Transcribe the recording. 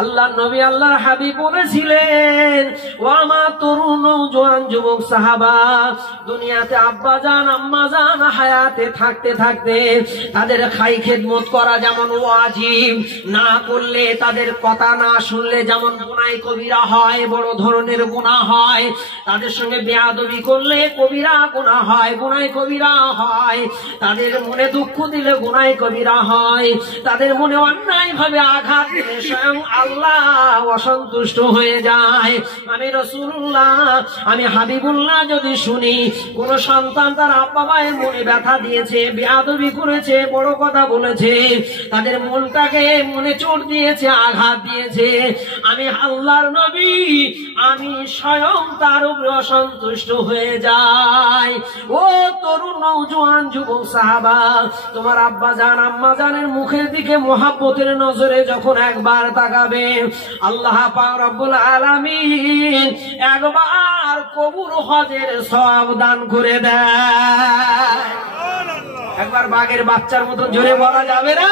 আল্লাহ নবী আল্লাহর হাবিব বলেছিলেন, ও আমার তরুণ নওজোয়ান যুবক সাহাবা, দুনিয়াতে আব্বা জান আম্মা জান হায়াতে থাকতে থাকতে তাদের খাই খেদমত করা যেমন ওয়াজিব, না করলে তাদের কথা না শুনলে যেমন গুনাহ কবিরা হয়, বড় ধরনের গুনাহ হয়, তাদের সঙ্গে বেয়াদবি করলে কবিরা গুনাহ হয়, গুনাহ কবিরা হয়, তাদের মনে দুঃখ দিলে গুনাহ কবিরা হয়, তাদের মনে অন্যায় ভাবে আঘাত দিলে স্বয়ং আল্লাহ অসন্তুষ্ট হয়ে যায়। আমি রাসূলুল্লাহ, আমি হাবিবুল্লাহ যদি শুনি কোন সন্তান তার আব্বা মায়ের মনে ব্যথা দিয়েছে, বেয়াদবি করেছে, বড় কথা বলেছে, তাদের মনটাকে মনে চোট দিয়েছে, আঘাত দিয়েছে, আমি আল্লাহর নবী আমি স্বয়ং তার উপরে অসন্তুষ্ট হয়ে যাই। ও তরুণ নওজোয়ান যুবক সাহাবা, তোমার আব্বা জান আম্মা জানের মুখের দিকে মহাব্বতের নজরে যখন একবার তাকাবে, আল্লাহ পাক রব্বুল আলামিন একবার কবুল হজের সওয়াব দান করে দেয়। একবার বাঘের বাচ্চার মতন জোরে বলা যাবে না?